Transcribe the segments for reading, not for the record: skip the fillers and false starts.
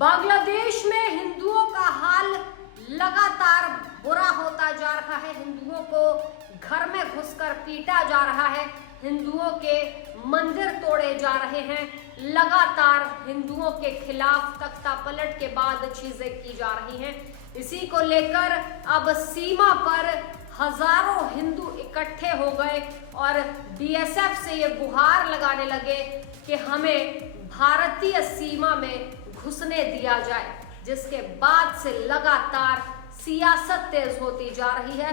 बांग्लादेश में हिंदुओं का हाल लगातार बुरा होता जा रहा है। हिंदुओं को घर में घुसकर पीटा जा रहा है, हिंदुओं के मंदिर तोड़े जा रहे हैं, लगातार हिंदुओं के खिलाफ तख्ता पलट के बाद चीजें की जा रही हैं। इसी को लेकर अब सीमा पर हजारों हिंदू इकट्ठे हो गए और बीएसएफ से ये गुहार लगाने लगे कि हमें भारतीय सीमा में घुसने दिया जाए, जिसके बाद से लगातार सियासत तेज होती जा रही है।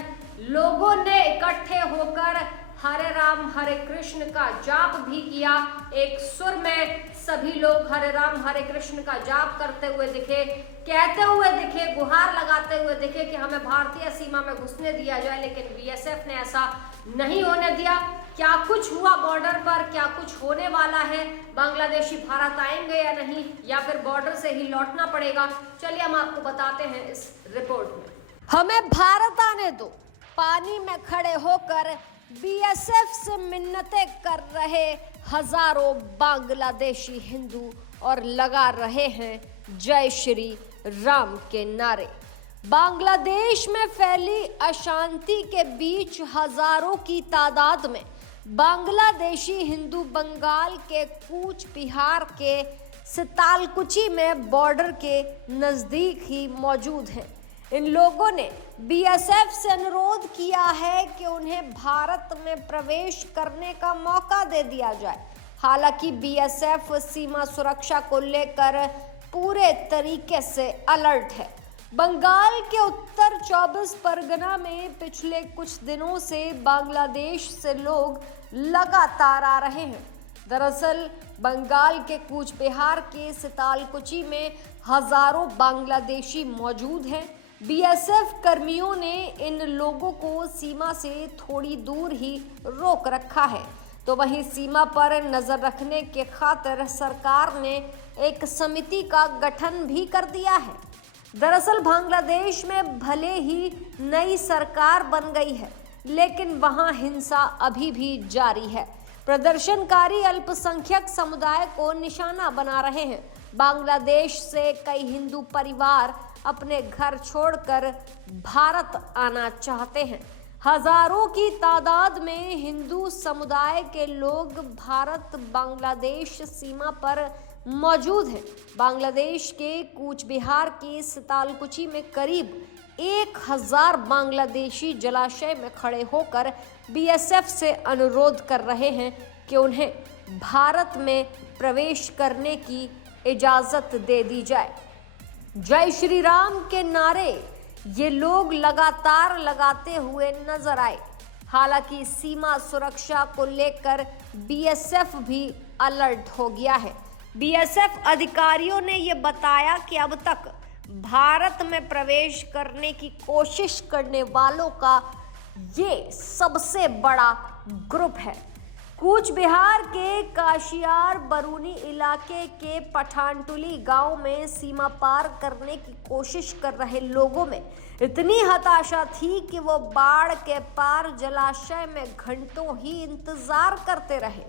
लोगों ने इकट्ठे होकर हरे राम हरे कृष्ण का जाप भी किया। एक सुर में सभी लोग हरे राम हरे कृष्ण का जाप करते हुए दिखे, कहते हुए दिखे, गुहार लगाते हुए दिखे कि हमें भारतीय सीमा में घुसने दिया जाए, लेकिन बीएसएफ ने ऐसा नहीं होने दिया। क्या कुछ हुआ बॉर्डर पर, क्या कुछ होने वाला है, बांग्लादेशी भारत आएंगे या नहीं, या फिर बॉर्डर से ही लौटना पड़ेगा, चलिए हम आपको बताते हैं इस रिपोर्ट में। हमें भारत आने दो, पानी में खड़े होकर बीएसएफ से मिन्नतें कर रहे हजारों बांग्लादेशी हिंदू और लगा रहे हैं जय श्री राम के नारे। बांग्लादेश में फैली अशांति के बीच हजारों की तादाद में बांग्लादेशी हिंदू बंगाल के कूच बिहार के सितालकुची में बॉर्डर के नजदीक ही मौजूद हैं। इन लोगों ने बीएसएफ से अनुरोध किया है कि उन्हें भारत में प्रवेश करने का मौका दे दिया जाए। हालांकि बीएसएफ सीमा सुरक्षा को लेकर पूरे तरीके से अलर्ट है। बंगाल के उत्तर 24 परगना में पिछले कुछ दिनों से बांग्लादेश से लोग लगातार आ रहे हैं। दरअसल बंगाल के कूच बिहार के सितालकुची में हजारों बांग्लादेशी मौजूद हैं। बीएसएफ कर्मियों ने इन लोगों को सीमा से थोड़ी दूर ही रोक रखा है। तो वहीं सीमा पर नजर रखने के खातिर सरकार ने एक समिति का गठन भी कर दिया है। दरअसल बांग्लादेश में भले ही नई सरकार बन गई है, लेकिन वहां हिंसा अभी भी जारी है। प्रदर्शनकारी अल्पसंख्यक समुदाय को निशाना बना रहे हैं। बांग्लादेश से कई हिंदू परिवार अपने घर छोड़कर भारत आना चाहते हैं। हजारों की तादाद में हिंदू समुदाय के लोग भारत बांग्लादेश सीमा पर मौजूद हैं। बांग्लादेश के कूच बिहार के सितालकुची में करीब 1000 बांग्लादेशी जलाशय में खड़े होकर बीएसएफ से अनुरोध कर रहे हैं कि उन्हें भारत में प्रवेश करने की इजाजत दे दी जाए। जय श्री राम के नारे ये लोग लगातार लगाते हुए नजर आए। हालांकि सीमा सुरक्षा को लेकर बीएसएफ भी अलर्ट हो गया है। बीएसएफ अधिकारियों ने ये बताया कि अब तक भारत में प्रवेश करने की कोशिश करने वालों का ये सबसे बड़ा ग्रुप है। कूच बिहार के काशियार बरूनी इलाके के पठानटुली गांव में सीमा पार करने की कोशिश कर रहे लोगों में इतनी हताशा थी कि वो बाढ़ के पार जलाशय में घंटों ही इंतजार करते रहे।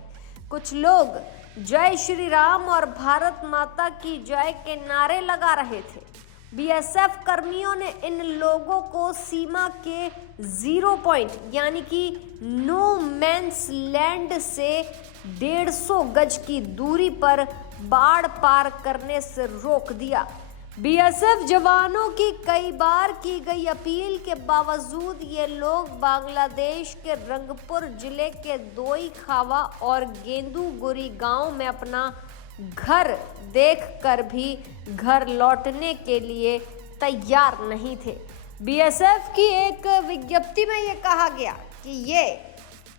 कुछ लोग जय श्री राम और भारत माता की जय के नारे लगा रहे थे। बीएसएफ कर्मियों ने इन लोगों को सीमा के 0 पॉइंट यानी कि नो मैंस लैंड से 150 गज की दूरी पर बाढ़ पार करने से रोक दिया। बीएसएफ जवानों की कई बार की गई अपील के बावजूद ये लोग बांग्लादेश के रंगपुर जिले के दोई खावा और गेंदुगुरी गांव में अपना घर देखकर भी घर लौटने के लिए तैयार नहीं थे। बीएसएफ की एक विज्ञप्ति में ये कहा गया कि ये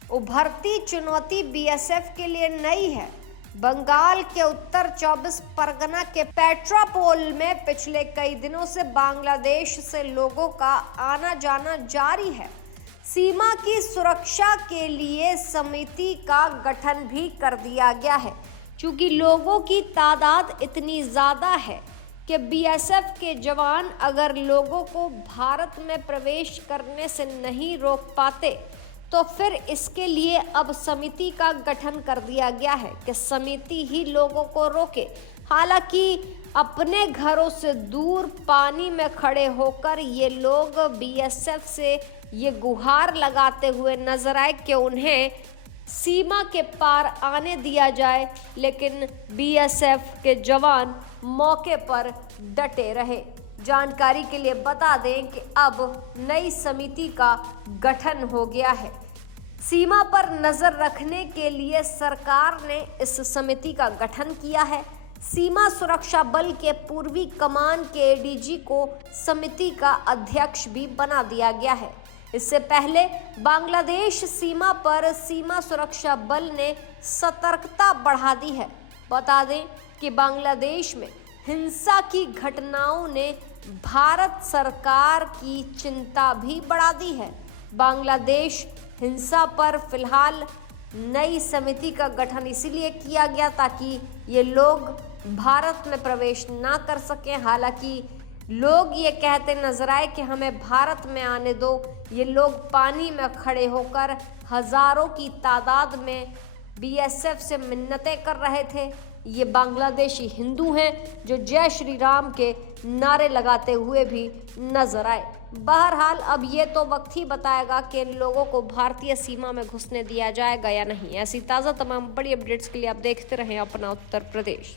उभरती चुनौती बीएसएफ के लिए नई है। बंगाल के उत्तर 24 परगना के पेट्रापोल में पिछले कई दिनों से बांग्लादेश से लोगों का आना जाना जारी है। सीमा की सुरक्षा के लिए समिति का गठन भी कर दिया गया है। चूंकि लोगों की तादाद इतनी ज़्यादा है कि बीएसएफ के जवान अगर लोगों को भारत में प्रवेश करने से नहीं रोक पाते तो फिर इसके लिए अब समिति का गठन कर दिया गया है कि समिति ही लोगों को रोके। हालांकि अपने घरों से दूर पानी में खड़े होकर ये लोग बीएसएफ से ये गुहार लगाते हुए नजर आए कि उन्हें सीमा के पार आने दिया जाए, लेकिन बीएसएफ के जवान मौके पर डटे रहे। जानकारी के लिए बता दें कि अब नई समिति का गठन हो गया है। सीमा पर नजर रखने के लिए सरकार ने इस समिति का गठन किया है। सीमा सुरक्षा बल के पूर्वी कमान के एडीजी को समिति का अध्यक्ष भी बना दिया गया है। इससे पहले बांग्लादेश सीमा पर सीमा सुरक्षा बल ने सतर्कता बढ़ा दी है। बता दें कि बांग्लादेश में हिंसा की घटनाओं ने भारत सरकार की चिंता भी बढ़ा दी है। बांग्लादेश हिंसा पर फिलहाल नई समिति का गठन इसीलिए किया गया ताकि ये लोग भारत में प्रवेश ना कर सकें। हालांकि लोग ये कहते नजर आए कि हमें भारत में आने दो। ये लोग पानी में खड़े होकर हजारों की तादाद में बीएसएफ से मिन्नतें कर रहे थे। ये बांग्लादेशी हिंदू हैं जो जय श्री राम के नारे लगाते हुए भी नजर आए। बहरहाल अब ये तो वक्त ही बताएगा कि इन लोगों को भारतीय सीमा में घुसने दिया जाएगा या नहीं। ऐसी ताज़ा तमाम बड़ी अपडेट्स के लिए आप देखते रहें अपना उत्तर प्रदेश।